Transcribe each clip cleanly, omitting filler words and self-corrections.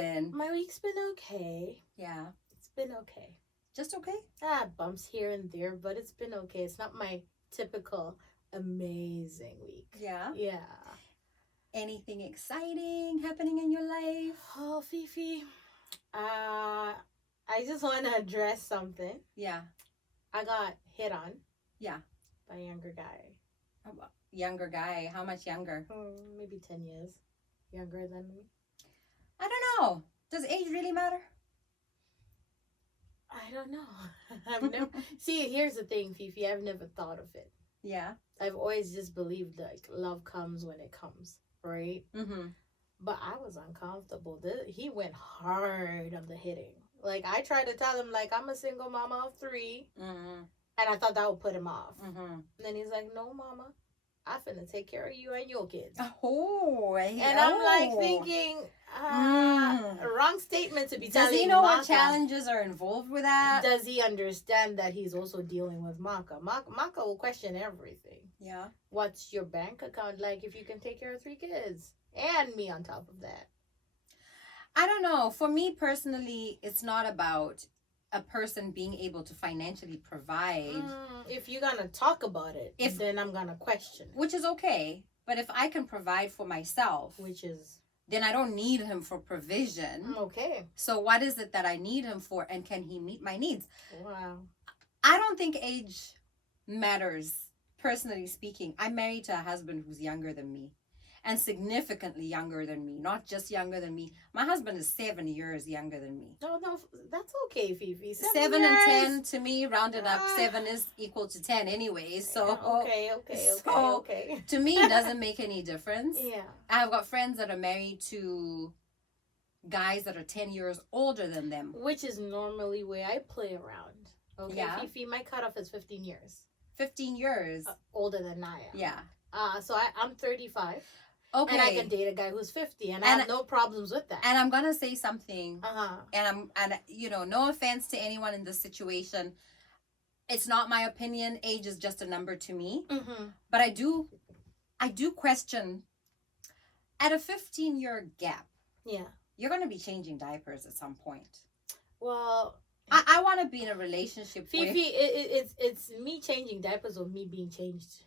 been? My week's been okay. Yeah. It's been okay. Just okay? Bumps here and there, but it's been okay. It's not my typical amazing week. Yeah. Yeah. Anything exciting happening in your life? Oh, Fifi. I just want to address something. Yeah. I got hit on. Yeah. By a younger guy. Younger guy? How much younger? Maybe 10 years younger than me. I don't know. Does age really matter? I don't know. I've never. See, here's the thing, Fifi. I've never thought of it. Yeah. I've always just believed like love comes when it comes, right? Mm-hmm. But I was uncomfortable. He went hard on the hitting. Like I tried to tell him, like I'm a single mama of 3, and I thought that would put him off. And then he's like, "No, mama, I finna take care of you and your kids." I'm like thinking, wrong statement to be telling. Does he know Maka. what challenges are involved with that? Does he understand that he's also dealing with Maka? Maka will question everything. Yeah. What's your bank account like if you can take care of 3 kids and me on top of that? I don't know. For me personally, it's not about a person being able to financially provide. If you're gonna talk about it, then I'm gonna question it. Which is okay. But if I can provide for myself, then I don't need him for provision. Okay. So what is it that I need him for, and can he meet my needs? Wow. I don't think age matters, personally speaking. I'm married to a husband who's younger than me. And significantly younger than me, not just younger than me. My husband is 7 years younger than me. No, that's okay, Fifi. 7 and 10 to me, rounded up, 7 is equal to 10 anyway. So okay. To me, it doesn't make any difference. Yeah. I've got friends that are married to guys that are 10 years older than them, which is normally where I play around. Okay, yeah. Fifi, my cutoff is 15 years. 15 years older than I am. Yeah. So I'm 35. Okay. And I can date a guy who's 50, and I have no problems with that. And I'm gonna say something. And no offense to anyone in this situation. It's not my opinion. Age is just a number to me. But I do question. At a 15-year gap, you're gonna be changing diapers at some point. Well, I want to be in a relationship. Fifi, it's me changing diapers or me being changed.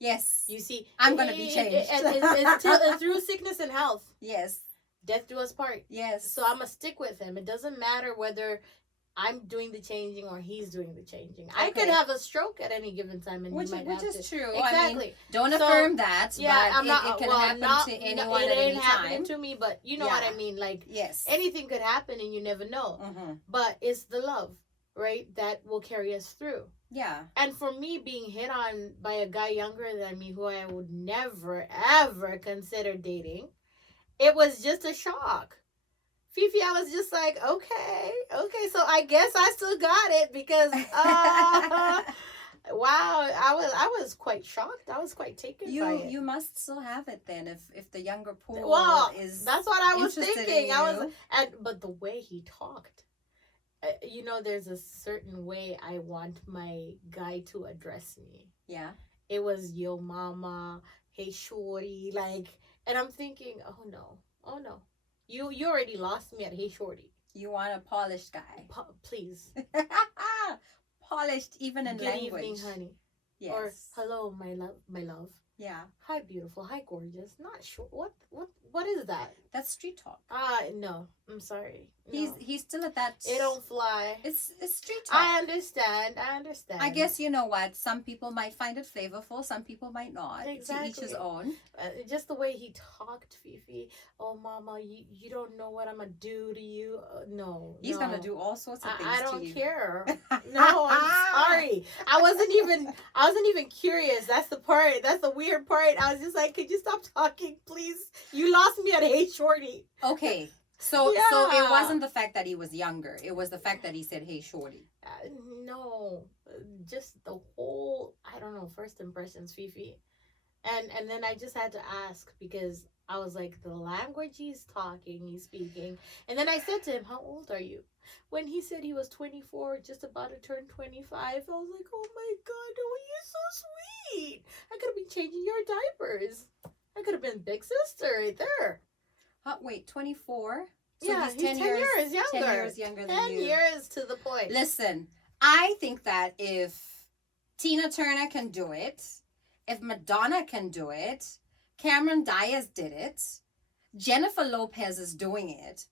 Yes. You see, I'm going to be changed. It's through sickness and health. Yes. Death do us part. Yes. So I'm going to stick with him. It doesn't matter whether I'm doing the changing or he's doing the changing. Okay. I could have a stroke at any given time, and which is true. Exactly. I mean, don't affirm that. Yeah, but I'm not. It can happen to anyone at any time. It ain't happening to me, but you know what I mean. Like, yes, anything could happen, and you never know. But it's the love, right, that will carry us through. Yeah. And for me, being hit on by a guy younger than me who I would never, ever consider dating, it was just a shock. Fifi, I was just like, okay, so I guess I still got it because, wow, I was quite shocked. I was quite taken by it. You must still have it then if the younger pool is that's what I was thinking. But the way he talked. There's a certain way I want my guy to address me. Yeah. It was yo mama, hey shorty, and I'm thinking, oh no. You already lost me at hey shorty. You want a polished guy. Please. Polished even in language. Good evening, honey. Yes. Or hello, my love. Yeah. Hi, beautiful. Hi, gorgeous. Not sure. What is that? That's street talk. No. I'm sorry. No. He's still at that. It don't fly. It's street talk. I understand. I guess you know what? Some people might find it flavorful. Some people might not. Exactly. To each his own. Just the way he talked, Fifi. Oh, mama, you don't know what I'm gonna do to you. No. He's gonna do all sorts of things I to don't you. care. No, I'm sorry. I wasn't even curious. That's the part. That's the weird part. I was just like, could you stop talking, please? You lost me at hey shorty. Okay. So it wasn't the fact that he was younger. It was the fact that he said, hey, shorty. No. Just the whole, I don't know, first impressions, Fifi. And then I just had to ask because I was like, the language he's speaking. And then I said to him, how old are you? When he said he was 24, just about to turn 25, I was like, oh my God, oh, you're so sweet. I could have been changing your diapers. I could have been big sister right there. Wait, 24 So yeah, he's 10 years younger. 10 years younger than 10 you. years to the point. Listen, I think that if Tina Turner can do it, if Madonna can do it, Cameron Diaz did it, Jennifer Lopez is doing it,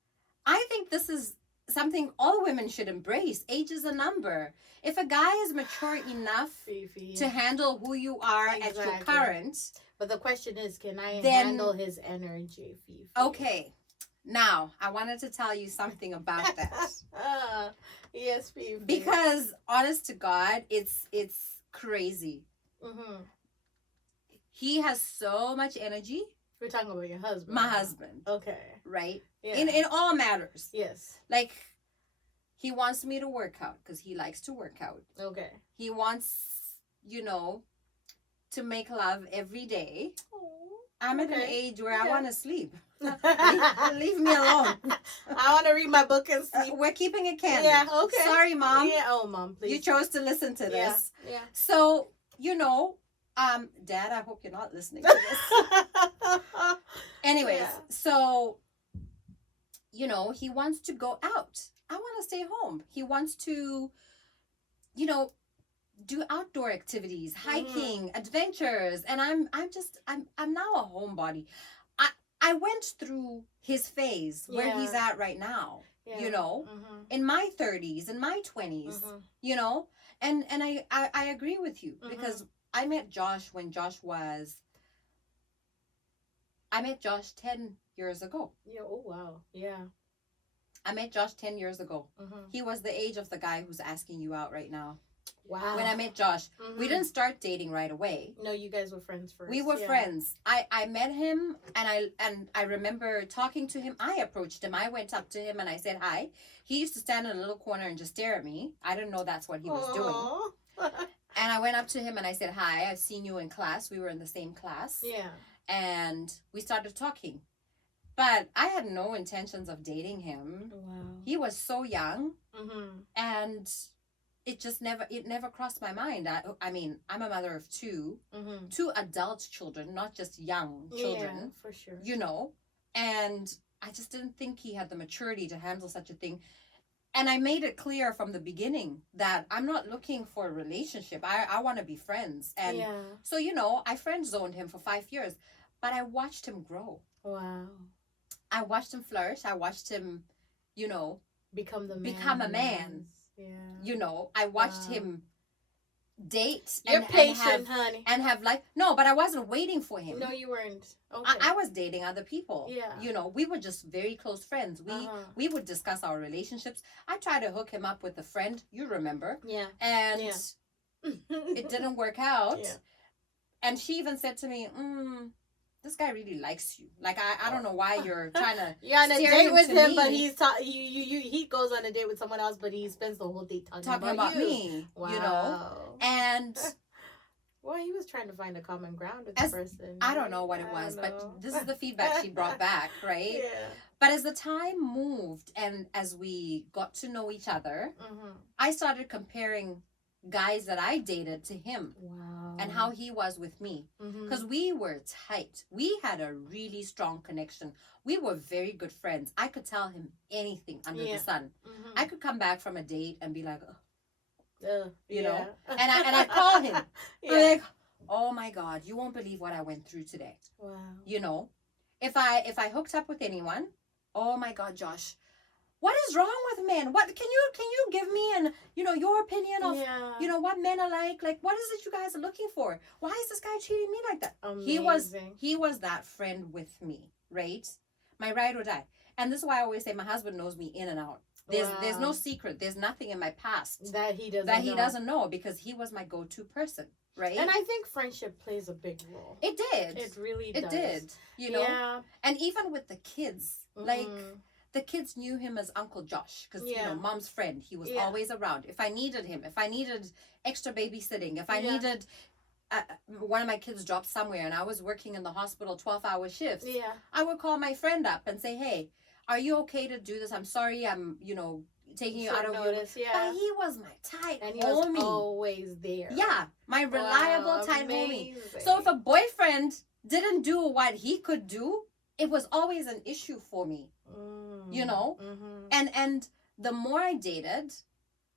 I think this is something all women should embrace. Age is a number. If a guy is mature enough Fifi, to handle who you are at your current. But the question is, can I handle his energy, Fifi? Okay. Now, I wanted to tell you something about that. Yes, Fifi. Because, honest to God, it's crazy. Mm-hmm. He has so much energy. We're talking about your husband. My husband. Okay. Right? Yeah. In all matters. Yes. Like, he wants me to work out because he likes to work out. Okay. He wants, to make love every day. I'm at an age where I want to sleep. Leave me alone. I want to read my book and sleep. We're keeping it candid. Yeah, okay. Sorry, Mom. Yeah, oh, Mom, please. You chose to listen to this. Yeah. So, Dad, I hope you're not listening to this. Anyways, so, he wants to go out. I want to stay home. He wants to, do outdoor activities, hiking, adventures, and I'm now a homebody. I went through his phase where he's at right now. In my 30s, in my 20s, and I agree with you because I met Josh when I met Josh 10 years ago. Yeah. Oh wow. Yeah. I met Josh 10 years ago. He was the age of the guy who's asking you out right now. Wow. When I met Josh, we didn't start dating right away. No, you guys were friends first. We were friends. I met him and I remember talking to him. I approached him. I went up to him and I said hi. He used to stand in a little corner and just stare at me. I didn't know that's what he was doing. And I went up to him and I said, hi, I've seen you in class. We were in the same class. Yeah. And we started talking. But I had no intentions of dating him. Wow. He was so young. And it never crossed my mind. I mean, I'm a mother of two adult children, not just young children. Yeah, for sure. And I just didn't think he had the maturity to handle such a thing. And I made it clear from the beginning that I'm not looking for a relationship. I want to be friends. And so, I friend zoned him for 5 years, but I watched him grow. Wow. I watched him flourish. I watched him, become a man. Yeah. I watched him date You're patient, honey. And have no, but I wasn't waiting for him. No, you weren't. Okay. I was dating other people. Yeah. We were just very close friends. We would discuss our relationships. I tried to hook him up with a friend, you remember. Yeah. And it didn't work out. Yeah. And she even said to me, this guy really likes you. I don't know why you're trying to. You're on a date with him, but he's he goes on a date with someone else, but he spends the whole date talking about me. Wow. And well, he was trying to find a common ground with the person. I don't know what it was, but this is the feedback she brought back, right? Yeah. But as the time moved and as we got to know each other, I started comparing guys that I dated to him. Wow. And how he was with me. Because we were tight. We had a really strong connection. We were very good friends. I could tell him anything under the sun. I could come back from a date and be like, you know? And I call him. I'm like, oh my God, you won't believe what I went through today. Wow. If I hooked up with anyone, oh my God, Josh, what is wrong with men? What can you give me your opinion of what men are like? Like, what is it you guys are looking for? Why is this guy treating me like that? Amazing. He was that friend with me, right? My ride or die. And this is why I always say my husband knows me in and out. There's no secret. There's nothing in my past that he doesn't know because he was my go-to person, right? And I think friendship plays a big role. It did. It really does. It did. Yeah. And even with the kids, the kids knew him as Uncle Josh because, Mom's friend. He was always around. If I needed him, if I needed extra babysitting, if I needed one of my kids dropped somewhere and I was working in the hospital 12-hour shifts, I would call my friend up and say, hey, are you okay to do this? I'm sorry I'm, taking you out of notice. But he was my tight homie. And he was always there. Yeah, my reliable tight homie. So if a boyfriend didn't do what he could do, it was always an issue for me, you know? And the more I dated,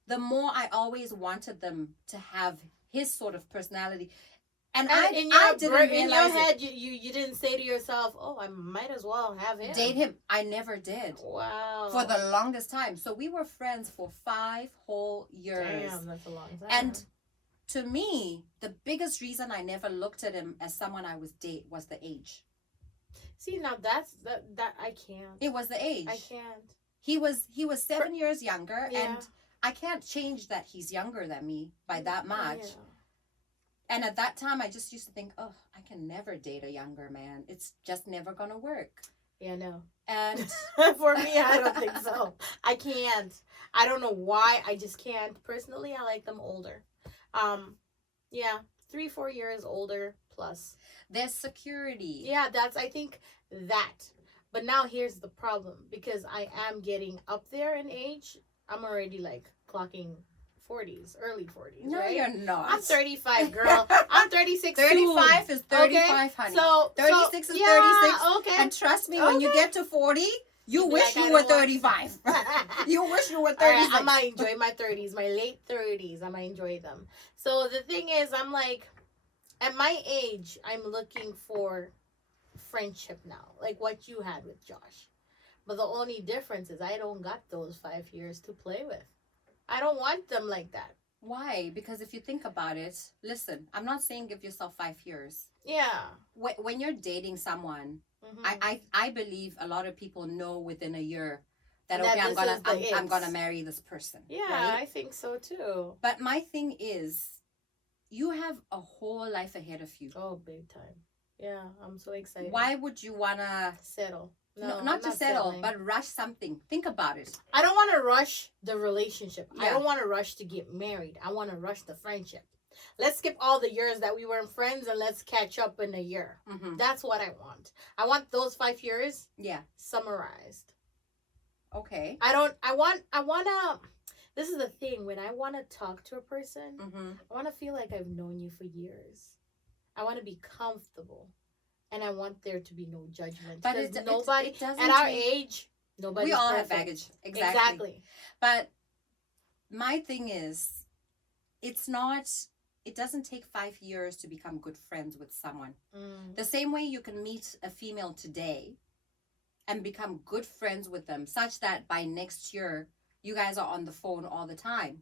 the more I always wanted them to have his sort of personality. And I didn't realize in your head, you didn't say to yourself, "Oh, I might as well have him." Date him. I never did. Wow. For the longest time. So we were friends for 5 whole years. Damn, that's a long time. And to me, the biggest reason I never looked at him as someone I was date was the age. See, now that I can't. It was the age. I can't. He was 7 years younger, and I can't change that he's younger than me by that much. Yeah. And at that time, I just used to think, oh, I can never date a younger man. It's just never going to work. Yeah, no. And for me, I don't think so. I can't. I don't know why. I just can't. Personally, I like them older. Yeah, 3-4 years older plus. There's security. Yeah, I think that. But now here's the problem. Because I am getting up there in age, I'm already like clocking 40s, early 40s. No, right? You're not. I'm 35, girl. I'm 36. 35 is 35, okay? honey. So 36 is 36. Okay. And trust me, when you get to 40, you wish you were 35. You wish you were 36. Right, I might enjoy my 30s, my late 30s. I might enjoy them. So the thing is, I'm like, at my age, I'm looking for friendship now, like what you had with Josh. But the only difference is I don't got those 5 years to play with. I don't want them like that. Why? Because if you think about it, listen, I'm not saying give yourself 5 years. Yeah. When you're dating someone, I believe a lot of people know within a year that okay, I'm gonna marry this person. Yeah, right? I think so too. But my thing is, you have a whole life ahead of you. Oh, big time. Yeah, I'm so excited. Why would you wanna settle? No, not to settle, but rush something. Think about it. I don't want to rush the relationship. Yeah. I don't want to rush to get married. I want to rush the friendship. Let's skip all the years that we weren't friends and let's catch up in a year. That's what I want. I want those 5 years summarized. Okay. I want to, this is the thing. When I want to talk to a person, I want to feel like I've known you for years. I want to be comfortable. And I want there to be no judgment. But nobody, it doesn't at our age, nobody. We all have baggage. Exactly. But my thing is, it doesn't take 5 years to become good friends with someone. The same way you can meet a female today and become good friends with them, such that by next year, you guys are on the phone all the time.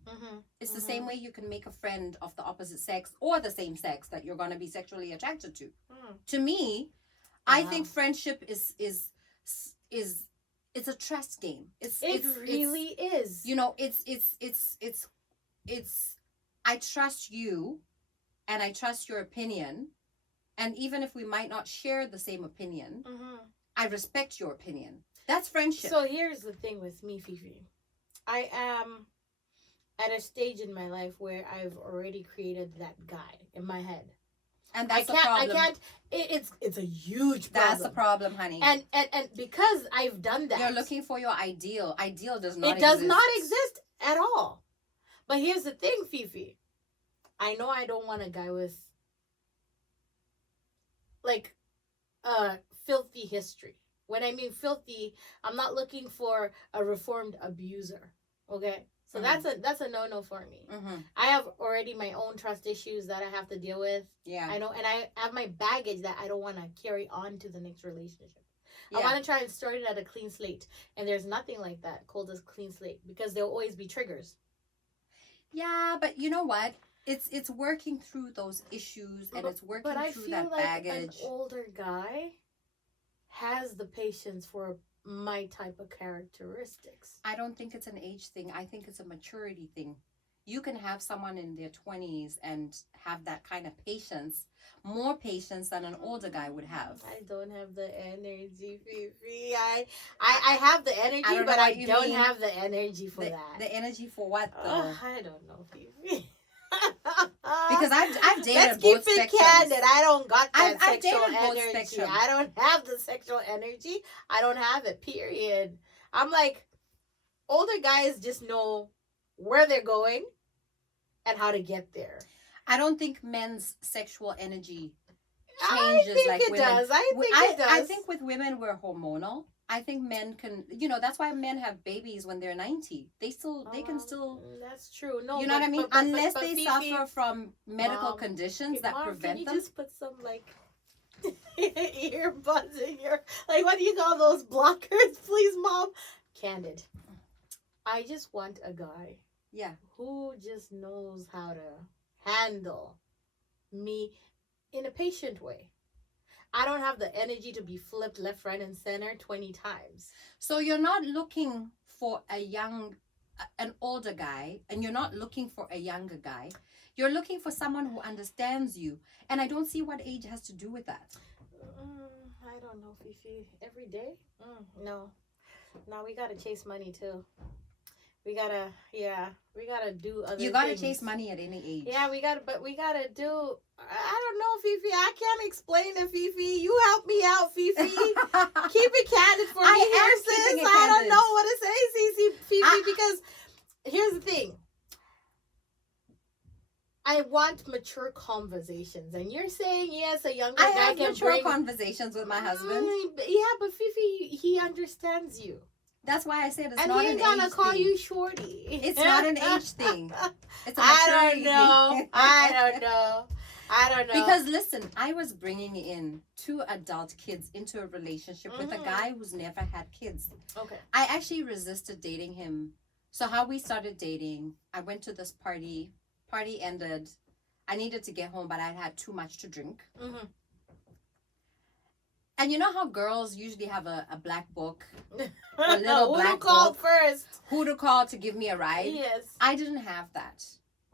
It's the same way you can make a friend of the opposite sex or the same sex that you're going to be sexually attracted to. To me, I think friendship is it's a trust game. It really is. You know, it's I trust you and I trust your opinion, and even if we might not share the same opinion, I respect your opinion. That's friendship. So here's the thing with me, Fifi. I am at a stage in my life where I've already created that guy in my head. And that's the problem. I can't. It's a huge problem. That's the problem, honey. And because I've done that, you're looking for your ideal. Ideal does not. It does not exist at all. But here's the thing, Fifi. I know I don't want a guy with like filthy history. When I mean filthy, I'm not looking for a reformed abuser. Okay? So that's a no-no for me. I have already my own trust issues that I have to deal with. Yeah. I know, and I have my baggage that I don't want to carry on to the next relationship. Yeah. I want to try and start it at a clean slate. And there's nothing like that called a clean slate because there'll always be triggers. Yeah, but you know what? It's working through those issues and it's working through that baggage. An older guy has the patience for my type of characteristics. I don't think it's an age thing. I think it's a maturity thing. You can have someone in their 20s and have that kind of patience, more patience than an older guy would have. I don't have the energy, Fifi. I have the energy, but I don't have the energy for that. The energy for what, though? I don't know, Fifi. Because I've dated Let's both keep it spectrums. candid. I don't got that I've sexual dated both energy. spectrum. I don't have the sexual energy. I don't have it, period. I'm like, older guys just know where they're going and how to get there. I don't think men's sexual energy changes like it women. does. I think it does. I think with women we're hormonal. I think men can, that's why men have babies when they're 90. They can still. That's true. No, you know what I mean? Unless they Fifi, suffer from medical conditions that Mom, prevent can them. you just put some like earbuds in your, like, what do you call those blockers, please, Mom? Candid. I just want a guy. Yeah. Who just knows how to handle me in a patient way. I don't have the energy to be flipped left, right, and center 20 times. So you're not looking for an older guy, and you're not looking for a younger guy. You're looking for someone who understands you. And I don't see what age has to do with that. I don't know, Fifi. Every day? No. No, we got to chase money, too. We gotta do other things. You gotta chase money at any age. Yeah, we gotta do, I don't know, Fifi. I can't explain it, Fifi. You help me out, Fifi. Keep it candid for me here, sis. I don't know what to say, Fifi, because here's the thing. I want mature conversations, and you're saying yes, a younger guy can I have mature conversations with my husband. Yeah, but Fifi, he understands you. That's why I said it's and not an age thing. thing. And he ain't gonna call you shorty. It's not an age thing. It's a I maturity don't know. Because listen, I was bringing in 2 adult kids into a relationship with a guy who's never had kids. Okay. I actually resisted dating him. So how we started dating, I went to this party. Party ended. I needed to get home, but I had too much to drink. Mm-hmm. And you know how girls usually have a black book? A little black book. Who to call first? Who to call to give me a ride? Yes. I didn't have that.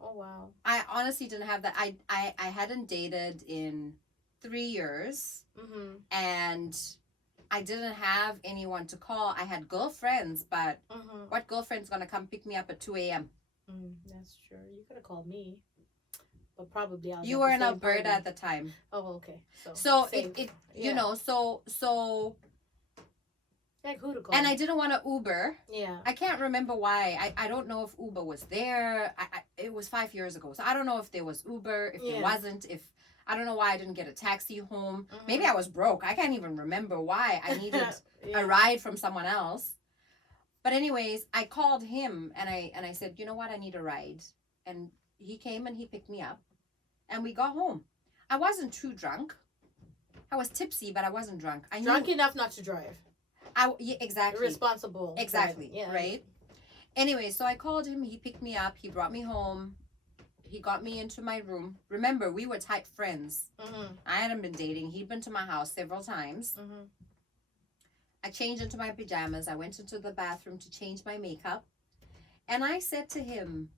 Oh, wow. I honestly didn't have that. I hadn't dated in 3 years. Mm-hmm. And I didn't have anyone to call. I had girlfriends, but what girlfriend's going to come pick me up at 2 a.m.? That's true. You could have called me. But probably you were in Alberta at the time. Oh, okay. So it you know, so like who to call? And I didn't want to Uber. Yeah. I can't remember why. I don't know if Uber was there. It was 5 years ago. So I don't know if there was Uber, if there wasn't, I don't know why I didn't get a taxi home. Maybe I was broke. I can't even remember why I needed a ride from someone else. But anyways, I called him and I said, you know what, I need a ride. And he came and he picked me up. And we got home. I wasn't too drunk. I was tipsy, but I wasn't drunk. Drunk enough not to drive. Yeah, exactly. Irresponsible. Exactly. Yeah. Right? Anyway, so I called him. He picked me up. He brought me home. He got me into my room. Remember, we were tight friends. I hadn't been dating. He'd been to my house several times. I changed into my pajamas. I went into the bathroom to change my makeup. And I said to him,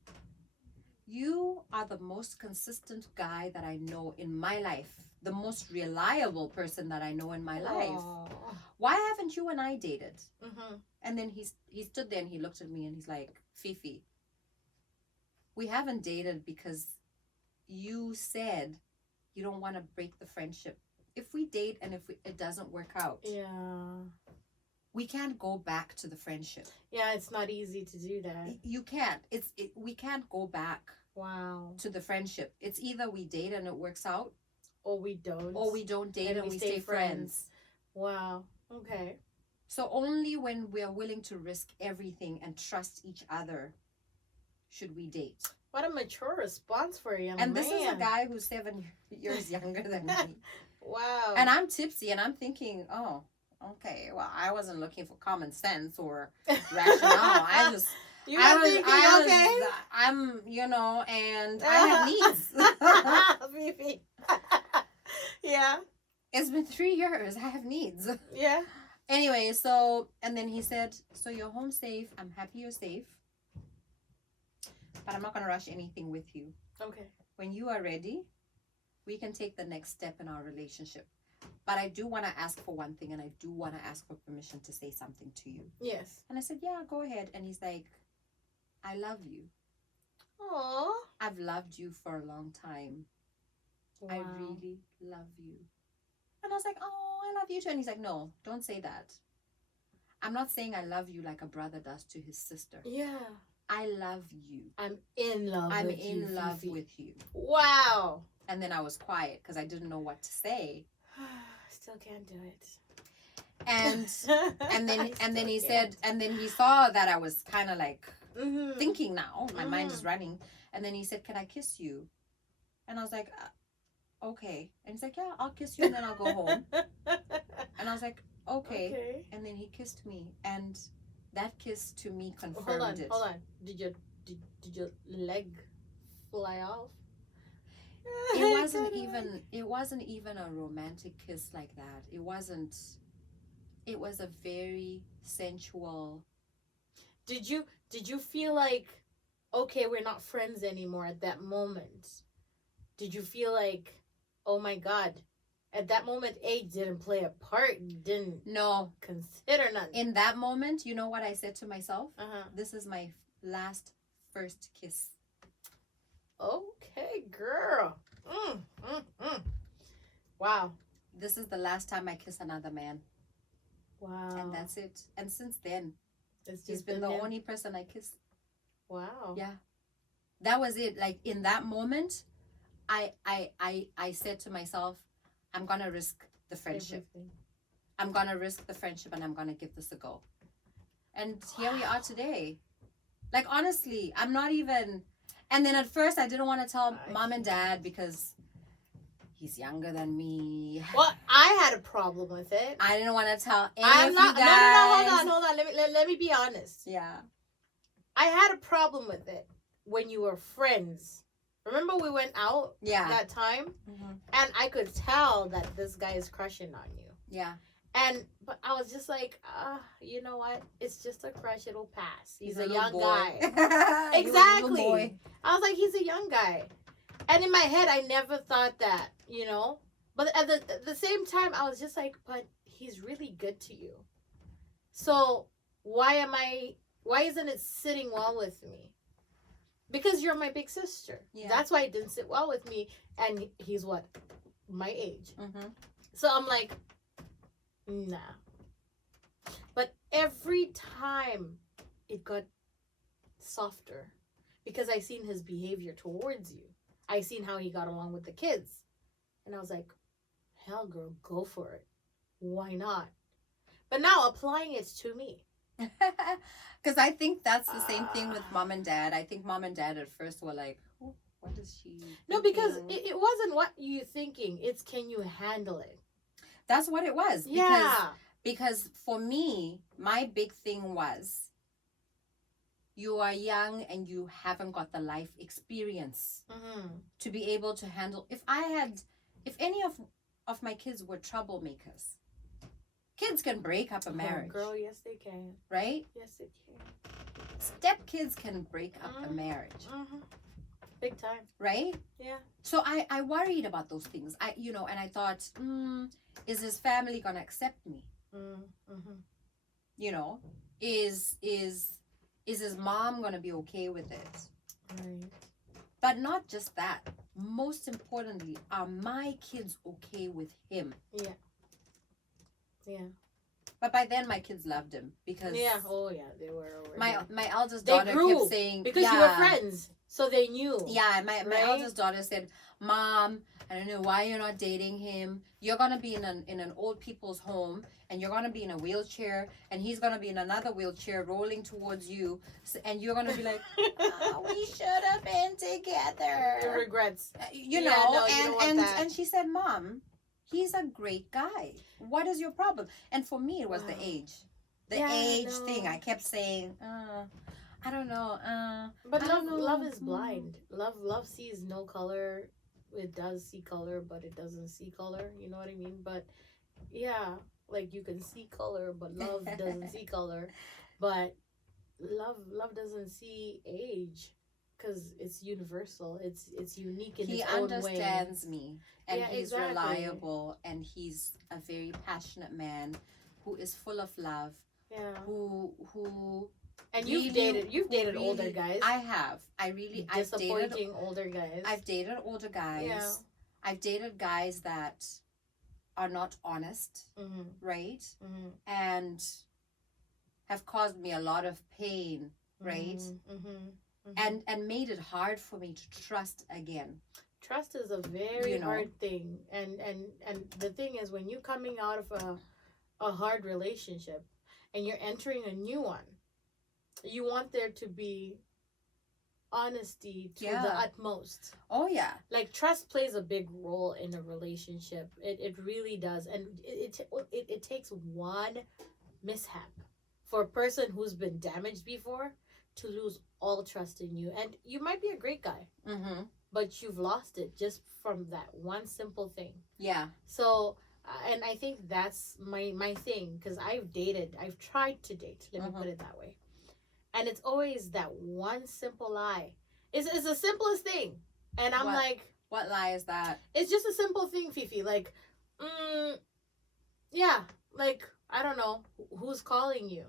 you are the most consistent guy that I know in my life. The most reliable person that I know in my life. Why haven't you and I dated? And then he stood there and he looked at me and he's like, Fifi, we haven't dated because you said you don't want to break the friendship. If we date and if it doesn't work out, we can't go back to the friendship. Yeah, it's not easy to do that. You can't. We can't go back. Wow. To the friendship. It's either we date and it works out, or we don't. Or we don't date and we stay friends. Wow. Okay. So only when we're willing to risk everything and trust each other should we date. What a mature response for a young man. And this is a guy who's 7 years younger than me. Wow. And I'm tipsy and I'm thinking, oh, okay, well, I wasn't looking for common sense or rationale. I'm, and I have needs. Fifi. Yeah. It's been 3 years. I have needs. Yeah. Anyway, and then he said, so you're home safe. I'm happy you're safe. But I'm not going to rush anything with you. Okay. When you are ready, we can take the next step in our relationship. But I do want to ask for one thing, and I do want to ask for permission to say something to you. Yes. And I said, yeah, go ahead. And he's like, I love you. Aww. I've loved you for a long time. Wow. I really love you. And I was like, oh, I love you too. And he's like, no, don't say that. I'm not saying I love you like a brother does to his sister. Yeah. I love you. I'm in love with you. I'm in love with you. Wow. And then I was quiet because I didn't know what to say. Still can't do it. And then he said, and then he saw that I was kind of like thinking now. My mind is running. And then he said, "Can I kiss you?" And I was like, "Okay." And he's like, "Yeah, I'll kiss you and then I'll go home." And I was like, okay. And then he kissed me, and that kiss to me confirmed it. Hold on. Did your leg fly off? It wasn't even a romantic kiss like that. It wasn't. It was a very sensual. Did you feel like, okay, we're not friends anymore at that moment? Did you feel like, oh my God, at that moment, age didn't play a part, didn't consider nothing? In that moment, you know what I said to myself? Uh-huh. This is my first kiss. Okay, girl. Wow. This is the last time I kiss another man. Wow. And that's it. And since then, he's been the only person I kissed. Wow. Yeah. That was it. Like in that moment, I said to myself, I'm gonna risk the friendship. Everything. I'm gonna risk the friendship and I'm gonna give this a go. And here we are today. Like honestly, I'm not even. And then at first I didn't want to tell mom and dad because he's younger than me. Well, I had a problem with it. I didn't want to tell any of you guys. No, hold on. Let me be honest. Yeah. I had a problem with it when you were friends. Remember we went out that time? Mm-hmm. And I could tell that this guy is crushing on you. Yeah. But I was just like, you know what? It's just a crush. It'll pass. He's a young guy. Exactly. I was like, he's a young guy. And in my head, I never thought that, you know. But at the same time, I was just like, but he's really good to you. So why isn't it sitting well with me? Because you're my big sister. Yeah. That's why it didn't sit well with me. And he's what? My age. Mm-hmm. So I'm like, nah. But every time it got softer because I seen his behavior towards you. I seen how he got along with the kids. And I was like, hell, girl, go for it. Why not? But now applying it to me. Because I think that's the same thing with mom and dad. I think mom and dad at first were like, oh, what is she thinking? No, because it wasn't what you thinking. It's can you handle it? That's what it was. Yeah. Because for me, my big thing was you are young and you haven't got the life experience to be able to handle. If any of my kids were troublemakers, kids can break up a marriage. Oh, girl, yes they can. Right? Yes they can. Step kids can break up a marriage. Big time. Right? Yeah. So I worried about those things. And I thought, is his family gonna accept me? You know, is his mom gonna be okay with it? Right. But not just that. Most importantly, are my kids okay with him? Yeah. Yeah. But by then my kids loved him because they were over my eldest daughter kept saying because you were friends, so they knew. Yeah, my eldest daughter said, "Mom, I don't know why you're not dating him. You're gonna be in an old people's home, and you're gonna be in a wheelchair, and he's gonna be in another wheelchair rolling towards you, and you're gonna be like, we should have been together." Regrets, and she said, "Mom, he's a great guy. What is your problem?" And for me, it was the age. Thing. I kept saying, I don't know. But love is blind. Love sees no color. It does see color, but it doesn't see color. You know what I mean? But yeah, like you can see color, but love doesn't see color. But love doesn't see age. Because it's universal. It's unique in its own way. He understands me. And he's reliable. And he's a very passionate man who is full of love. Yeah. Who and you've dated older guys. I have. I've dated older guys. I've dated older guys. Yeah. I've dated guys that are not honest. Right? And have caused me a lot of pain. Right? And made it hard for me to trust again. Trust is a very hard thing, and the thing is, when you're coming out of a hard relationship and you're entering a new one, you want there to be honesty to the utmost. Oh yeah. Like, trust plays a big role in a relationship. It really does. And it takes one mishap for a person who's been damaged before to lose all trust in you. And you might be a great guy, but you've lost it just from that one simple thing. Yeah. So and I think that's my thing, because I've tried to date, let me put it that way, and it's always that one simple lie. It's the simplest thing, and I'm like, what lie is that? It's just a simple thing, Fifi. Like, yeah, like, I don't know who's calling you.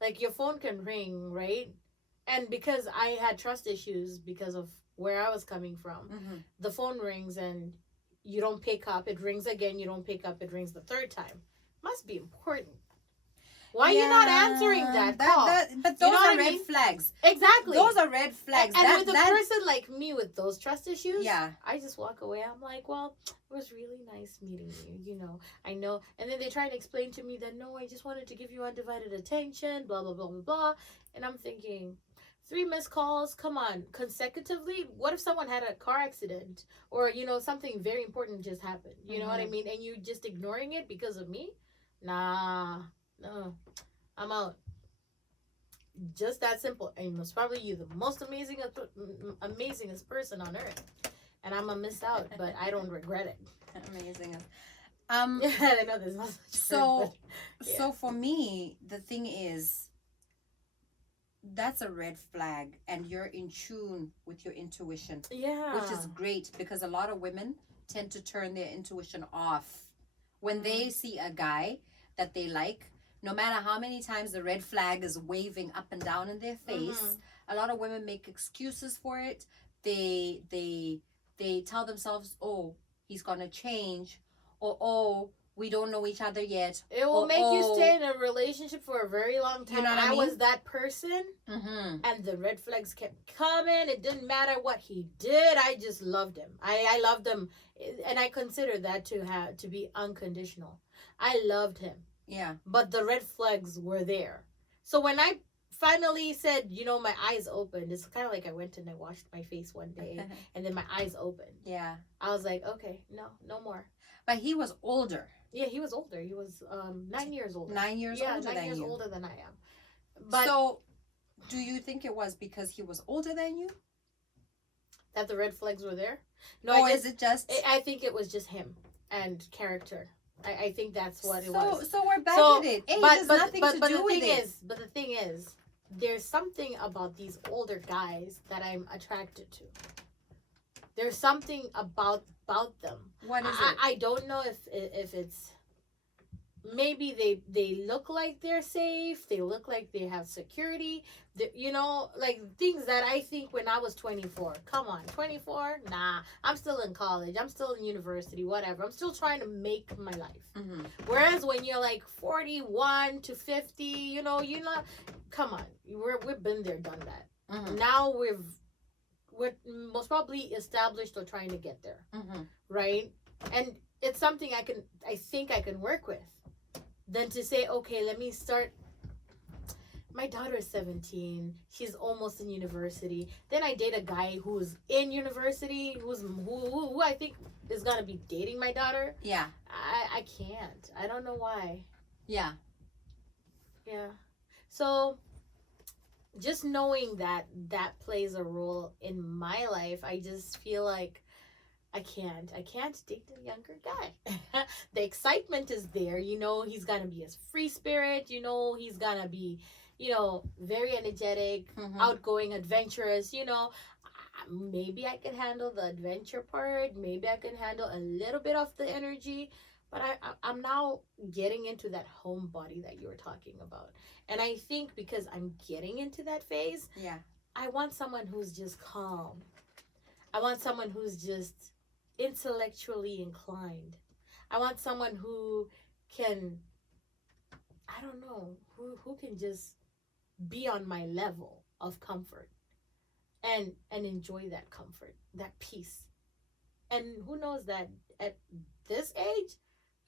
Like, your phone can ring, right? And because I had trust issues because of where I was coming from, the phone rings and you don't pick up. It rings again. You don't pick up. It rings the third time. Must be important. Why are you not answering that call? But those are red flags. Exactly. Those are red flags. And with a person like me with those trust issues, yeah, I just walk away. I'm like, well, it was really nice meeting you. You know, I know. And then they try to explain to me that, no, I just wanted to give you undivided attention, blah, blah, blah, blah, blah. And I'm thinking, 3 missed calls, come on, consecutively? What if someone had a car accident or, you know, something very important just happened? You know what I mean? And you just ignoring it because of me? Nah, no, I'm out. Just that simple. And it's probably you, the most amazingest person on earth. And I'm gonna miss out, but I don't regret it. Amazing. I know there's not such word, but, yeah. So for me, the thing is, that's a red flag, and you're in tune with your intuition. Yeah. Which is great, because a lot of women tend to turn their intuition off when they see a guy that they like. No matter how many times the red flag is waving up and down in their face, a lot of women make excuses for it. They tell themselves, oh, he's gonna change, or oh, we don't know each other yet. It will make you stay in a relationship for a very long time. You know what I mean? Was that person, and the red flags kept coming. It didn't matter what he did. I just loved him. I loved him, and I consider that to be unconditional. I loved him. Yeah. But the red flags were there. So when I finally said, you know, my eyes opened, it's kind of like I went and I washed my face one day, and then my eyes opened. Yeah. I was like, okay, no more. But he was older. Yeah, he was older. He was 9 years older. 9 years older than you. 9 years older than I am. But so, do you think it was because he was older than you? That the red flags were there? No, I think it was just him and character. I think that's what it was. So we're back at it. Age has nothing to do with it. But the thing is, there's something about these older guys that I'm attracted to. There's something about them. What is it? I don't know if it's, maybe they look like they're safe. They look like they have security. You know, like things that I think when I was 24. Come on, 24? Nah, I'm still in college. I'm still in university, whatever. I'm still trying to make my life. Whereas when you're like 41 to 50, you know, you're not, come on. We've been there, done that. Now we're most probably established or trying to get there. Right? And it's something I think I can work with. Than to say, okay, let me start. My daughter is 17. She's almost in university. Then I date a guy who's in university, who I think is gonna be dating my daughter. Yeah. I can't. I don't know why. Yeah. Yeah. So just knowing that plays a role in my life, I just feel like I can't date a younger guy. The excitement is there. You know, he's going to be a free spirit. You know, he's going to be, you know, very energetic, outgoing, adventurous. You know, maybe I can handle the adventure part. Maybe I can handle a little bit of the energy. But I'm now getting into that homebody that you were talking about. And I think because I'm getting into that phase, I want someone who's just calm. I want someone who's just intellectually inclined. I want someone who can, I don't know, who can just be on my level of comfort and enjoy that comfort, that peace. And who knows that at this age,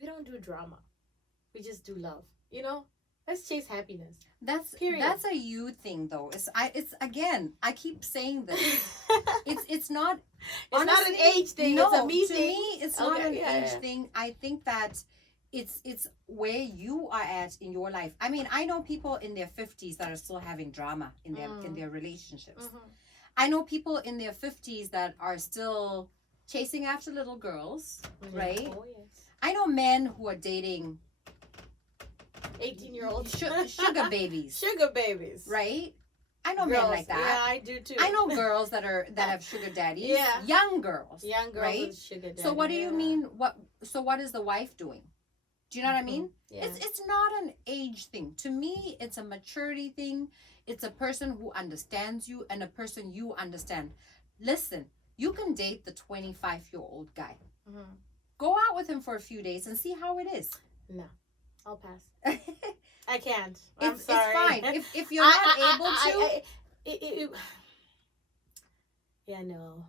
we don't do drama. We just do love. You know? Let's chase happiness. That's a you thing though. It's again, I keep saying this. it's not honestly, not an age thing, no, it's a me to thing. me it's not an age thing. I think that it's where you are at in your life. I mean, I know people in their 50s that are still having drama in their relationships. I know people in their 50s that are still chasing after little girls, right? Oh, yes. I know men who are dating 18-year-old sugar babies. Sugar babies. Right? I know girls, men like that. Yeah, I do too. I know girls that have sugar daddies. Yeah. Young girls. Right? With sugar daddy. So what do you mean? What is the wife doing? Do you know what I mean? Yeah. It's not an age thing. To me, it's a maturity thing. It's a person who understands you and a person you understand. Listen, you can date the 25-year-old guy. Go out with him for a few days and see how it is. No. I'll pass. I can't. I'm sorry. It's fine. If you're not able to. Yeah, no.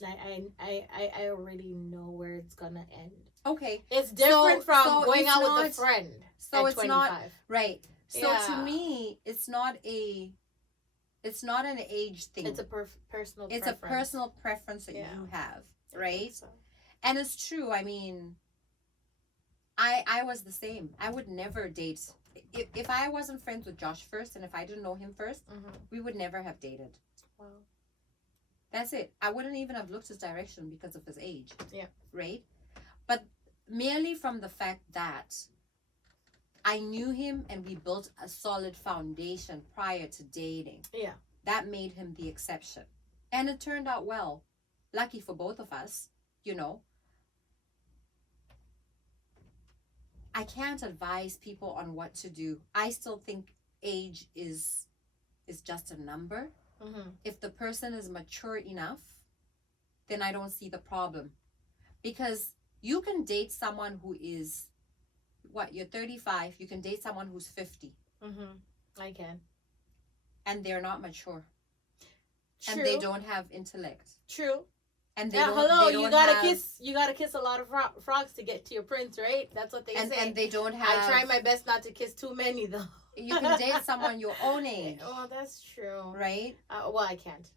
I already know where it's gonna end. Okay. It's different from going out with a friend. So it's 25. Not right. So to me, it's not an age thing. It's a personal. It's preference. A personal preference that you have, right? So. And it's true. I mean. I was the same. I would never date. If I wasn't friends with Josh first and if I didn't know him first, we would never have dated. Wow. That's it. I wouldn't even have looked his direction because of his age. Yeah. Right? But merely from the fact that I knew him and we built a solid foundation prior to dating. Yeah. That made him the exception. And it turned out well. Lucky for both of us, you know. I can't advise people on what to do. I still think age is just a number. If the person is mature enough, then I don't see the problem. Because you can date someone who is, you're 35, you can date someone who's 50. I can. And they're not mature. True. And they don't have intellect. True. And you gotta kiss a lot of frogs to get to your prince, right? That's what they say. And they don't have. I try my best not to kiss too many, though. You can date someone your own age. Oh, that's true. Right? Well, I can't.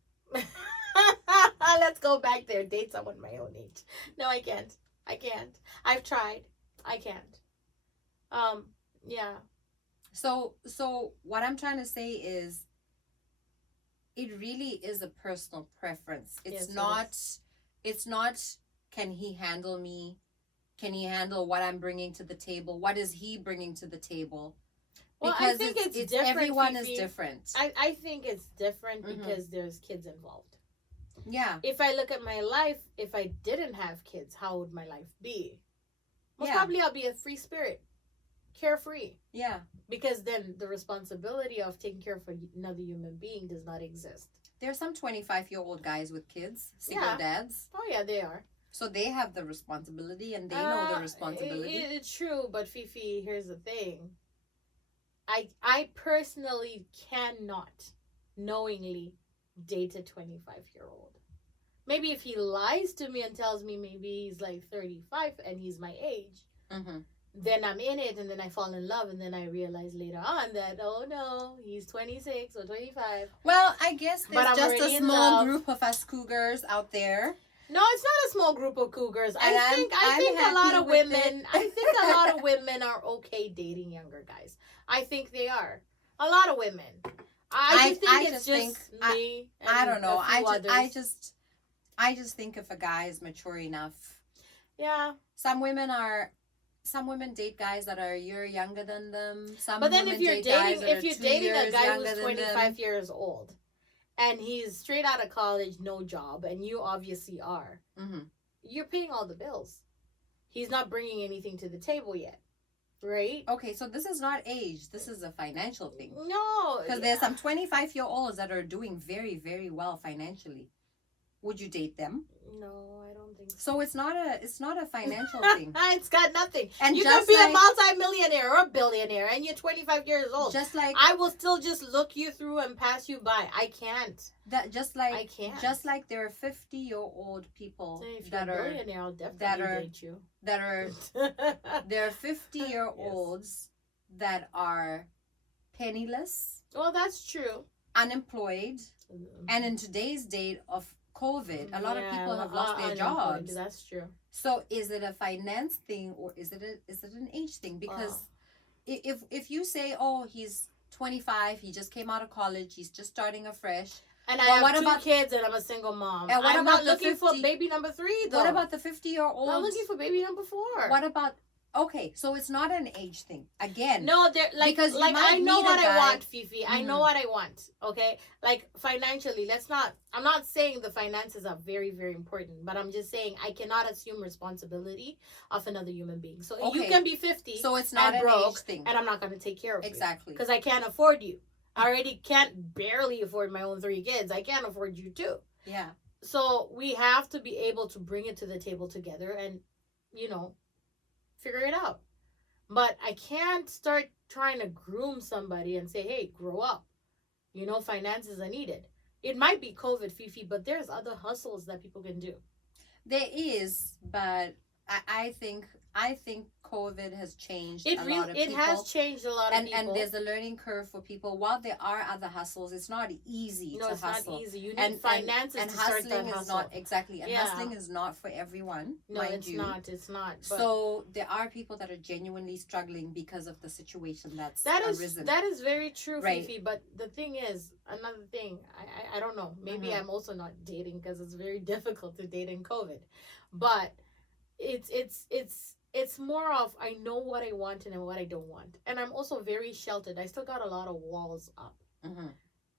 Let's go back there. Date someone my own age. No, I can't. I've tried. I can't. Yeah. So what I'm trying to say is, it really is a personal preference. It's not, can he handle me? Can he handle what I'm bringing to the table? What is he bringing to the table? Well, because I think it's different. Everyone is different. I think it's different because there's kids involved. Yeah. If I look at my life, if I didn't have kids, how would my life be? Most probably I'll be a free spirit. Carefree. Yeah. Because then the responsibility of taking care of another human being does not exist. There are some 25-year-old guys with kids, single dads. Oh, yeah, they are. So they have the responsibility and they know the responsibility. It's true, but Fifi, here's the thing. I personally cannot knowingly date a 25-year-old. Maybe if he lies to me and tells me maybe he's like 35 and he's my age, then I'm in it and then I fall in love and then I realize later on that, oh no, he's 26 or 25. Well, I guess there's just a small group of us cougars out there. No, it's not a small group of cougars. I think a lot of women I think a lot of women are okay dating younger guys. I think they are. A lot of women. I just think me. I don't know. I just think if a guy is mature enough. Yeah. Some women date guys that are a year younger than them. But then if you're dating a guy who's 25 years old and he's straight out of college, no job, and you obviously are, you're paying all the bills. He's not bringing anything to the table yet. Right? Okay, so this is not age. This is a financial thing. No. Because there's some 25-year-olds that are doing very, very well financially. would you date them? No, I don't think so. So it's not a financial thing. It's got nothing. And you could be a multi-millionaire or a billionaire and you're 25 years old. Just like I will still just look you through and pass you by. I can't. That just like I can't. Just like there are 50-year-old people So if that you're a are billionaire, I'll definitely date you. That are there are 50-year-olds that are penniless. Well, that's true. Unemployed, and in today's date of COVID, a lot of people have lost their jobs. That's true. So is it a finance thing or is it an age thing? Because if you say, oh, he's 25, he just came out of college, he's just starting afresh, and I have two kids and I'm a single mom, and I'm not looking for baby number 3 though. What about the 50-year-old? I'm looking for baby number 4. What about? Okay, so it's not an age thing. Again. No, they're because I know what I want, Fifi. Mm-hmm. I know what I want. Okay? Like financially, I'm not saying the finances are very, very important, but I'm just saying I cannot assume responsibility of another human being. So you can be 50 so it's not an broke, age thing. And I'm not going to take care of you. Exactly. Because I can't afford you. I already can't barely afford my own 3 kids. I can't afford you too. Yeah. So we have to be able to bring it to the table together and, figure it out. But I can't start trying to groom somebody and say, hey, grow up. Finances are needed. It might be COVID, Fifi, but there's other hustles that people can do. There is, but I think COVID has changed a lot of people. It has changed a lot of people. And there's a learning curve for people. While there are other hustles, it's not easy to hustle. No, it's not easy. You need finances to start that hustle. Hustling is not for everyone, no, mind you. No, it's not. But so there are people that are genuinely struggling because of the situation that's arisen. That is very true, right. Fifi. But the thing is, another thing, I don't know. Maybe I'm also not dating because it's very difficult to date in COVID. But it's more of I know what I want and what I don't want. And I'm also very sheltered. I still got a lot of walls up. Mm-hmm.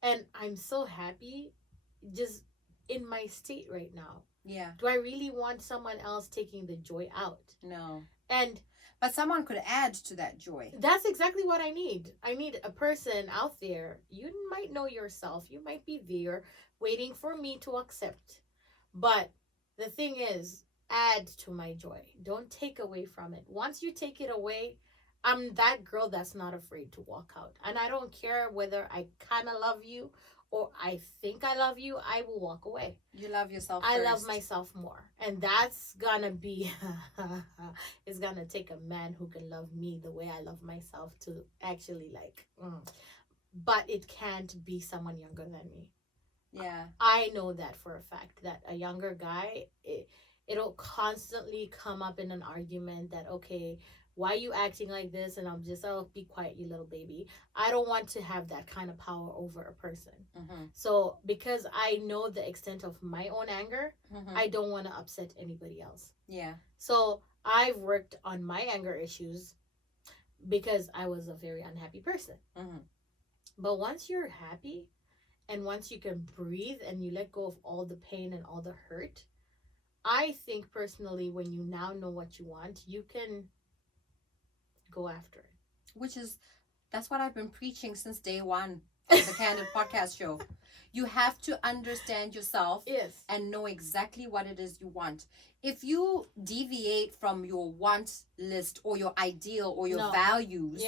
And I'm so happy just in my state right now. Yeah. Do I really want someone else taking the joy out? No. But someone could add to that joy. That's exactly what I need. I need a person out there. You might know yourself. You might be there waiting for me to accept. But the thing is, add to my joy. Don't take away from it. Once you take it away, I'm that girl that's not afraid to walk out. And I don't care whether I kind of love you or I think I love you, I will walk away. You love yourself first. I love myself more. And that's gonna be, it's gonna take a man who can love me the way I love myself to actually but it can't be someone younger than me. Yeah. I know that for a fact, that a younger guy, it'll constantly come up in an argument that, okay, why are you acting like this? And I'm just, oh, be quiet, you little baby. I don't want to have that kind of power over a person. Mm-hmm. So because I know the extent of my own anger, mm-hmm. I don't want to upset anybody else. Yeah. So I've worked on my anger issues because I was a very unhappy person. Mm-hmm. But once you're happy and once you can breathe and you let go of all the pain and all the hurt, I think personally, when you now know what you want, you can go after it. That's what I've been preaching since day one of the Candid Podcast Show. You have to understand yourself. Yes. And know exactly what it is you want. If you deviate from your want list or your ideal or your values,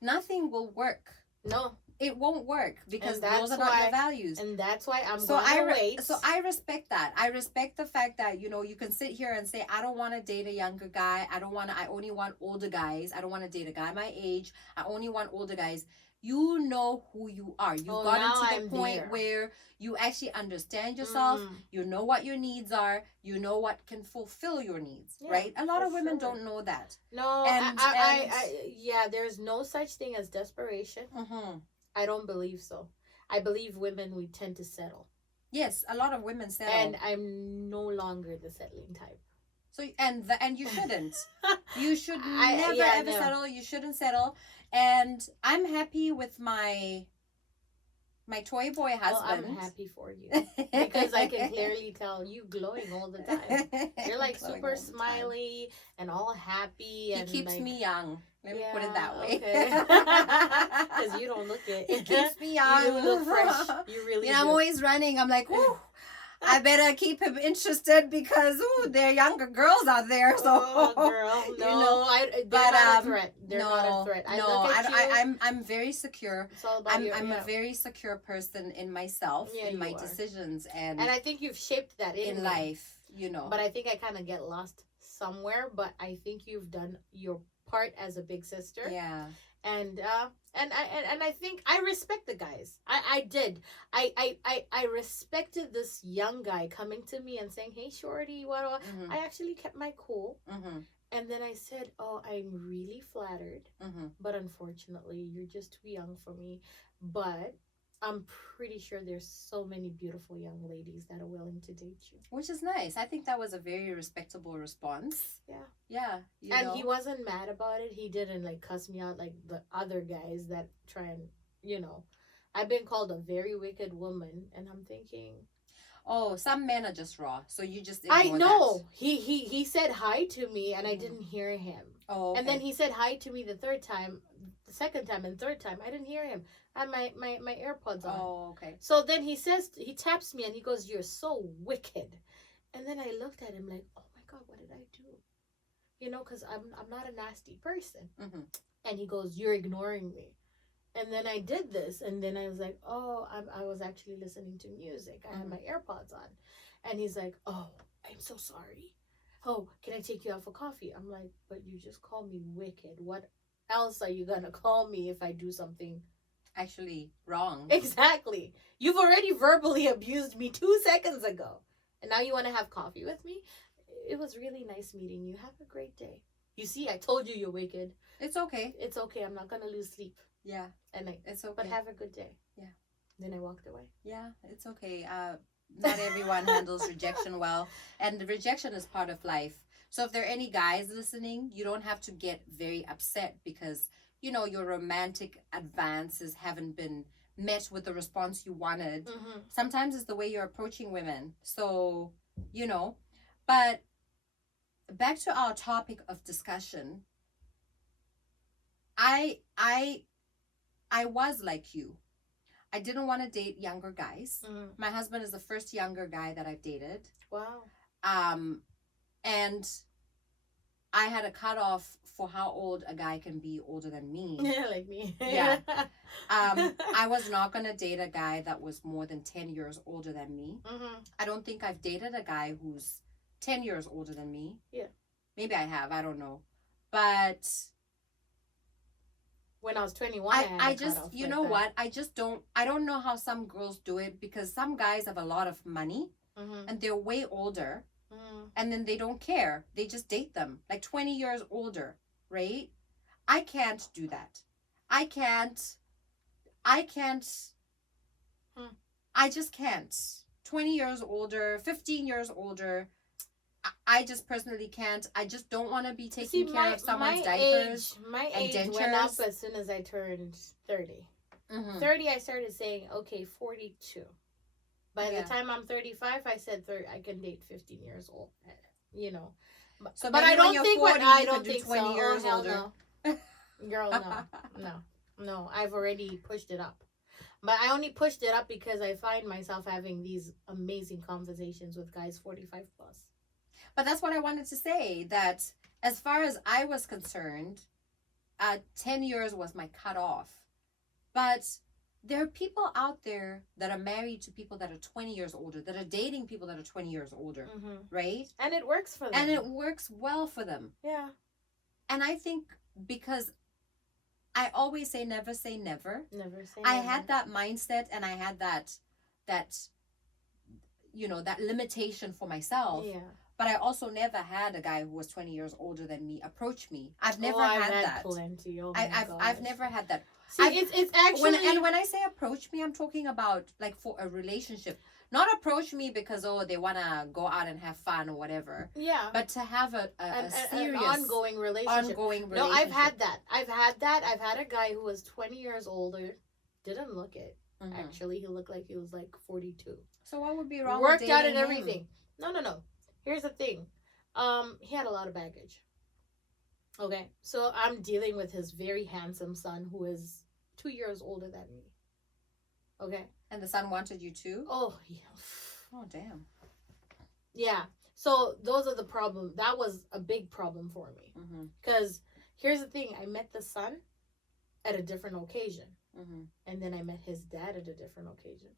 nothing will work. No. It won't work because those are not your values. And that's why I'm going to wait. So I respect that. I respect the fact that, you can sit here and say, I don't want to date a younger guy. I only want older guys. I don't want to date a guy my age. I only want older guys. You know who you are. You've gotten to the point where you actually understand yourself. Mm. You know what your needs are. You know what can fulfill your needs, right? A lot of women don't know that. No, there's no such thing as desperation. Mm-hmm. I don't believe so. I believe women, we tend to settle. Yes, a lot of women settle. And I'm no longer the settling type. So and you shouldn't. You should never settle. You shouldn't settle. And I'm happy with my toy boy husband. Well, I'm happy for you because I can clearly tell you glowing all the time. You're like super smiley and all happy. He keeps me young. Let me put it that way. Because you don't look it. It keeps me young. You look fresh. You really do. I'm always running. I'm like, whoo. I better keep him interested because there are younger girls out there. So, oh, girl, no, they're not a threat. They're not a threat. I'm very secure. It's all about I'm a very secure person in myself, in my decisions, and I think you've shaped that in life. But I think I kind of get lost somewhere. But I think you've done your part as a big sister. Yeah. And I think I respect the guys. I did. I respected this young guy coming to me and saying, "Hey, shorty, what?" I actually kept my cool. And then I said, "Oh, I'm really flattered, but unfortunately, you're just too young for me. But I'm pretty sure there's so many beautiful young ladies that are willing to date you." Which is nice. I think that was a very respectable response. Yeah. Yeah. And he wasn't mad about it. He didn't like cuss me out like the other guys that try and, I've been called a very wicked woman, and I'm thinking, oh, some men are just raw. So you just I know. That. He said hi to me and I didn't hear him. Oh, okay. And then he said hi to me the second time and third time. I didn't hear him. I had my AirPods on. Oh, okay. So then he taps me and he goes, "You're so wicked." And then I looked at him like, "Oh my God, what did I do?" Because I'm not a nasty person. And he goes, "You're ignoring me." And then I did this, and then I was like, "Oh, I was actually listening to music. I had my AirPods on." And he's like, "Oh, I'm so sorry. Oh, can I take you out for coffee?" I'm like, "But you just called me wicked. What else are you gonna call me if I do something actually wrong?" Exactly. You've already verbally abused me 2 seconds ago, and now you want to have coffee with me? It was really nice meeting you. Have a great day. You see, I told you you're wicked. It's okay. It's okay. I'm not gonna lose sleep. Yeah. And it's okay. But have a good day. Yeah. Then I walked away. Yeah, it's okay. Not everyone handles rejection well, and the rejection is part of life. So if there are any guys listening, you don't have to get very upset because your romantic advances haven't been met with the response you wanted. Sometimes it's the way you're approaching women. So but back to our topic of discussion. I was like you. I didn't want to date younger guys. My husband is the first younger guy that I've dated. Wow. And I had a cutoff for how old a guy can be older than me. Yeah, like me. Yeah. I was not going to date a guy that was more than 10 years older than me. I don't think I've dated a guy who's 10 years older than me. Yeah. Maybe I have. I don't know. But when I was 21, I just, what? I don't know how some girls do it because some guys have a lot of money and they're way older and then they don't care. They just date them like 20 years older, right? I can't do that. I just can't. 20 years older, 15 years older. I just personally can't. I just don't want to be taking care of someone's diapers. My age went up as soon as I turned 30. 30, I started saying, okay, 42. By the time I'm 35, I said I can date 15 years old. So but I don't think 40, I don't think 20 so. years hell older. No. Girl, no. I've already pushed it up. But I only pushed it up because I find myself having these amazing conversations with guys 45 plus. But that's what I wanted to say, that as far as I was concerned, 10 years was my cutoff. But there are people out there that are married to people that are 20 years older, that are dating people that are 20 years older, right? And it works for them. And it works well for them. Yeah. And I think because I always say never say never. Never say I never. had that mindset and I had that limitation for myself. Yeah. But I also never had a guy who was 20 years older than me approach me. I've never had that. Plenty. Oh I've never had that. See, it's actually when I say approach me, I'm talking about like for a relationship. Not approach me because they wanna go out and have fun or whatever. Yeah. But to have a serious ongoing relationship. No, I've had that. I've had a guy who was 20 years older. Didn't look it. Actually, he looked like he was like 42. So what would be wrong Worked with out and him? everything. No. Here's the thing. He had a lot of baggage. Okay. So I'm dealing with his very handsome son who is 2 years older than me. Okay. And the son wanted you too? Oh, yeah. Oh, damn. Yeah. So those are the problem. That was a big problem for me. Because here's the thing. I met the son at a different occasion. And then I met his dad at a different occasion.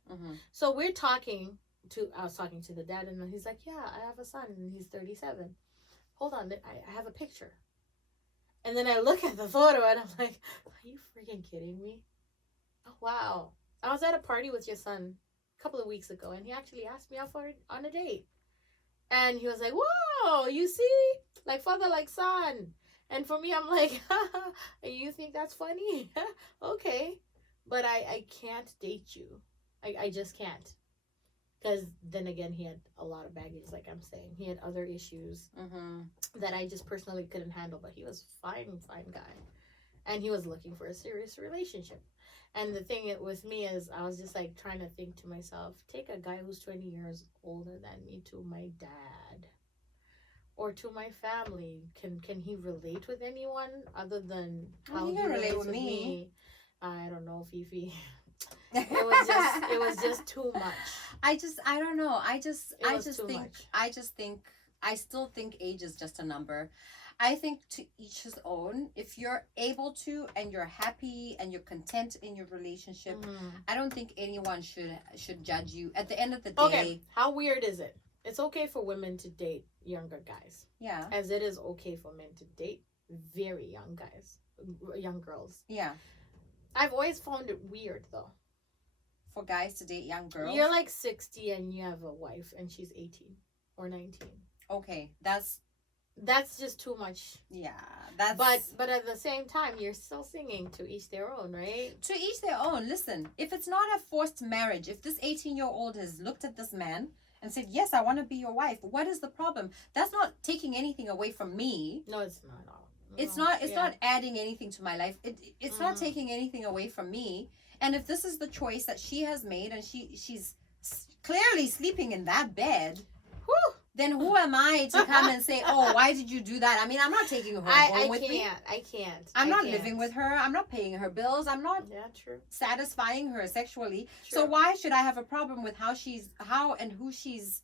So I was talking to the dad, and he's like, yeah, I have a son, and he's 37. Hold on, I have a picture. And then I look at the photo, and I'm like, are you freaking kidding me? Oh, wow. I was at a party with your son a couple of weeks ago, and he actually asked me out on a date. And he was like, whoa, you see? Like father, like son. And for me, I'm like, you think that's funny? Okay. But I can't date you. I just can't. Because then again, he had a lot of baggage, like I'm saying. He had other issues that I just personally couldn't handle. But he was fine guy. And he was looking for a serious relationship. And the thing with me is, I was just like trying to think to myself, take a guy who's 20 years older than me to my dad or to my family. Can he relate with anyone other than how he relates with me? I don't know, Fifi. It was just too much. I don't know. I still think age is just a number. I think to each his own. If you're able to and you're happy and you're content in your relationship, I don't think anyone should judge you. At the end of the day, okay, how weird is it? It's okay for women to date younger guys. Yeah. As it is okay for men to date very young guys, young girls. Yeah. I've always found it weird though. For guys to date young girls? You're like 60 and you have a wife and she's 18 or 19. Okay, that's just too much. Yeah, but at the same time, you're still singing to each their own, right? To each their own. Listen, if it's not a forced marriage, if this 18-year-old has looked at this man and said, yes, I want to be your wife, what is the problem? That's not taking anything away from me. No, it's not at all. It's not adding anything to my life. It's not taking anything away from me. And if this is the choice that she has made and she's clearly sleeping in that bed, then who am I to come and say, oh, why did you do that? I mean, I'm not taking her home with me. I can't. I'm not living with her. I'm not paying her bills. I'm not true. satisfying her sexually. True. So why should I have a problem with how and who she's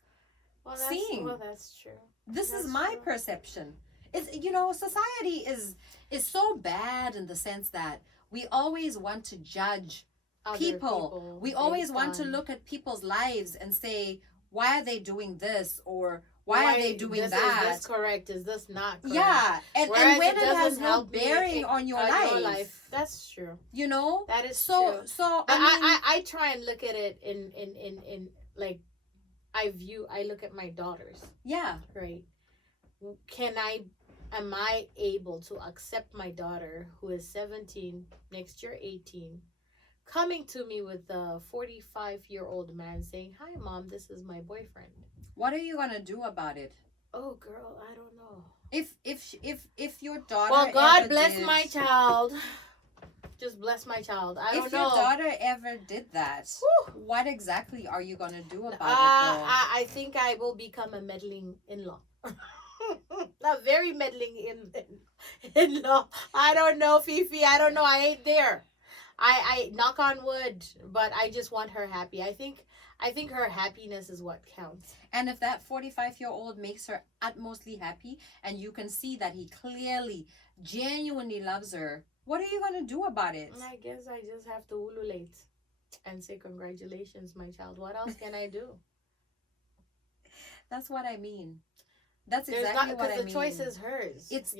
seeing? Well, that's true. This is my perception. It's, society is so bad in the sense that we always want to judge people. We always want to look at people's lives and say, why are they doing this, or why are they doing that? Is this correct? Is this not correct? Yeah, and when it has no bearing on your life. That's true. That is true. So I try and look at it in like I look at my daughters. Yeah. Right. Am I able to accept my daughter, who is 17, next year 18, coming to me with a 45-year-old man saying, hi, Mom, this is my boyfriend. What are you going to do about it? Oh, girl, I don't know. If your daughter... Well, God bless my child. Just bless my child. I don't know. If your daughter ever did that, what exactly are you going to do about it, though? I think I will become a meddling in-law. A very meddling in-law. I don't know, Fifi. I don't know. I ain't there. I knock on wood, but I just want her happy. I think her happiness is what counts. And if that 45-year-old makes her utmostly happy, and you can see that he clearly, genuinely loves her, what are you going to do about it? I guess I just have to ululate and say, congratulations, my child. What else can I do? That's what I mean. That's exactly what I mean. Because the choice is hers. It's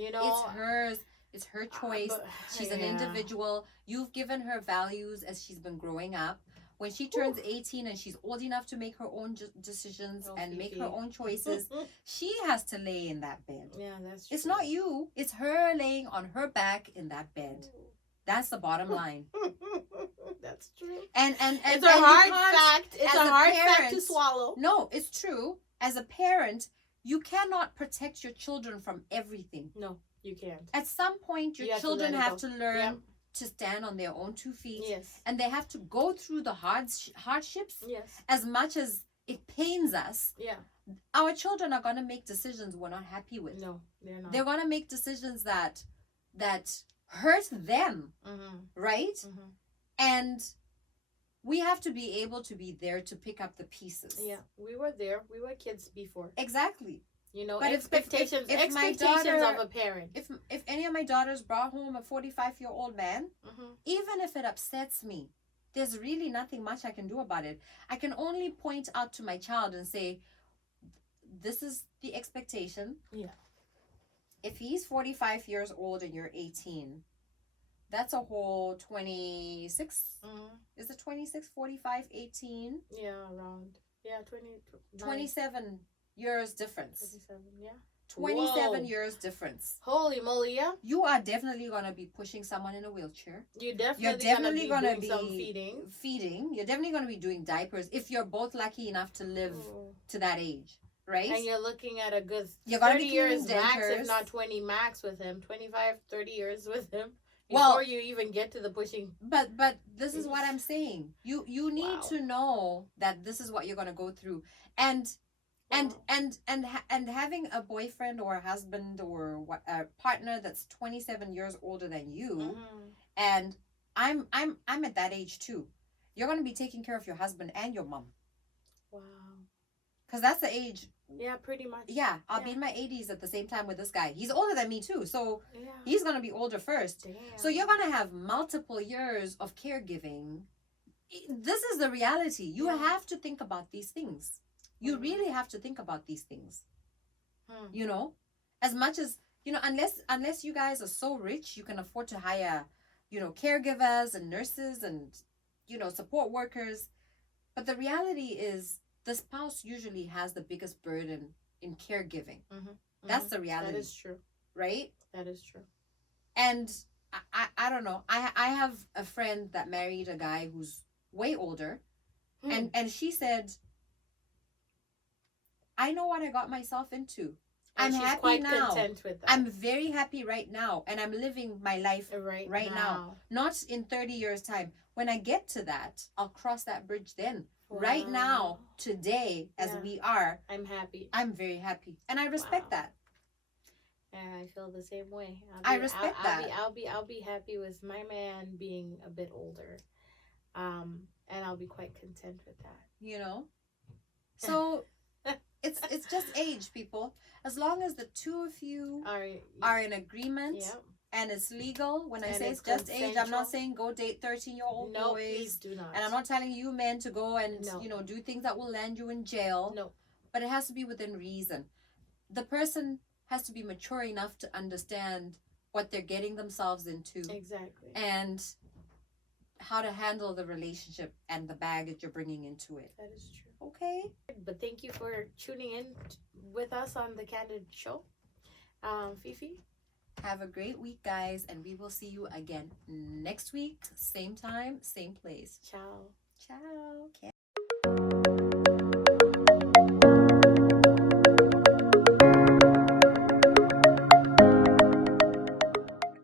hers. It's her choice. She's an individual. You've given her values as she's been growing up. When she turns 18 and she's old enough to make her own decisions and make her own choices, she has to lay in that bed. Yeah, that's true. It's not you. It's her laying on her back in that bed. That's the bottom line. That's true. And it's a hard fact. It's a hard fact to swallow. No, it's true. As a parent, you cannot protect your children from everything. No, you can't. At some point, your children have to learn to stand on their own 2 feet. Yes. And they have to go through the hardships. Yes. As much as it pains us. Yeah. Our children are going to make decisions we're not happy with. No, they're not. They're going to make decisions that hurt them. Mm-hmm. Right? Mm-hmm. And we have to be able to be there to pick up the pieces. Yeah, we were there. We were kids before. Exactly. You know, but expectations if my expectations daughter, of a parent. If any of my daughters brought home a 45-year-old man, Mm-hmm. even if it upsets me, there's really nothing much I can do about it. I can only point out to my child and say, this is the expectation. Yeah. If he's 45 years old and you're 18, that's a whole 26. Mm-hmm. Is it 26, 45, 18? Yeah, around. Yeah, 27 years difference. 27, yeah. 27 years difference. Holy moly, yeah. You are definitely going to be pushing someone in a wheelchair. You're definitely going to be some feeding. You're definitely going to be doing diapers if you're both lucky enough to live to that age, right? And you're looking at a good you're 30 years max, if not 20 max with him. 25, 30 years with him. Before you even get to the pushing. But this is what I'm saying. You need to know that this is what you're going to go through. And having a boyfriend or a husband or a partner that's 27 years older than you, mm-hmm. and I'm at that age too. You're going to be taking care of your husband and your mom. Wow. Because that's the age. Yeah, pretty much. Yeah, I'll be in my 80s at the same time with this guy. He's older than me too, so he's going to be older first. Damn. So you're going to have multiple years of caregiving. This is the reality. You have to think about these things. You really have to think about these things. You know, as much as, you know, unless you guys are so rich, you can afford to hire, you know, caregivers and nurses and, you know, support workers. But the reality is the spouse usually has the biggest burden in caregiving. Mm-hmm. That's the reality. That is true. Right? That is true. And I don't know. I have a friend that married a guy who's way older. And she said, I know what I got myself into. And I'm happy quite now. Content with that. I'm very happy right now. And I'm living my life right now. Not in 30 years' time. When I get to that, I'll cross that bridge then. Wow. Right now, today, as we are, I'm happy. I'm very happy. And I respect that. And I feel the same way. I respect that. I'll be happy with my man being a bit older. And I'll be quite content with that. You know? So it's just age, people. As long as the two of you are in agreement and it's legal. When I say it's just age, I'm not saying go date 13-year-old boys. Please do not. And I'm not telling you men to go and you know, do things that will land you in jail. No. But it has to be within reason. The person has to be mature enough to understand what they're getting themselves into. Exactly. And how to handle the relationship and the baggage you're bringing into it. That is true. Okay. But thank you for tuning in with us on the Candid Show. Fifi? Have a great week, guys, and we will see you again next week. Same time, same place. Ciao. Ciao.